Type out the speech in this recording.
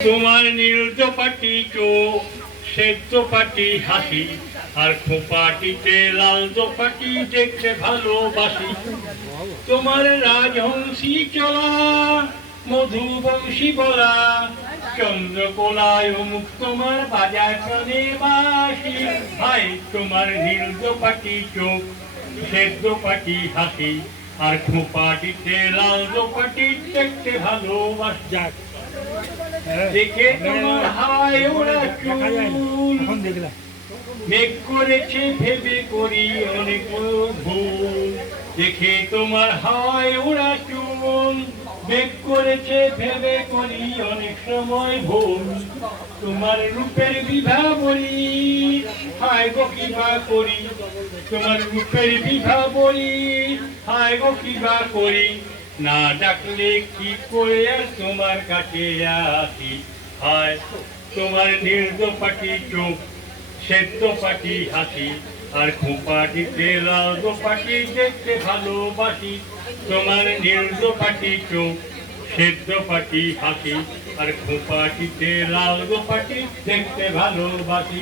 তোমার নীলজ পাটি চোখ সেদ্ধ পাটি হাসি, আর খোপাটিতে লাল দোপাটি দেখতে ভালোবাসি। তোমার রাজহংসী চলা, মধুবংশী বলা, চন্দ্রকোলায় মুখ তোমার বাজার কানে বাসি। ভাই তোমার নীলজ পাটি চোখ সেদ্ধ পাটি হাসি, আর খোপাটিতে লাল দোপাটি দেখতে ভালোবাসি। যাক দেখে করেছে ভেবে করি অনেক ভুল। দেখে তোমার হাওয়ায় ওরা চুল। মেঘ করেছে ভেবে করি অনেক সময় ভুল। তোমার রূপের বিভা বলি, হায় গো কি বা করি। তোমার রূপের বিভা বলি, হায় গো কি বা করি। না ডাকলে কি করে তোমার কাছে আসি? হায় তোমার নির্দ পাটি চোখ, সেদ্ধ পাটি হাসি, আর খোপাটিতে লাল পাটি দেখতে ভালোবাসি। তোমার নির্দ পাটি চোখ, সেদ্ধ পাটি হাসি, আর খোপাটিতে লাল পাটি দেখতে ভালোবাসি।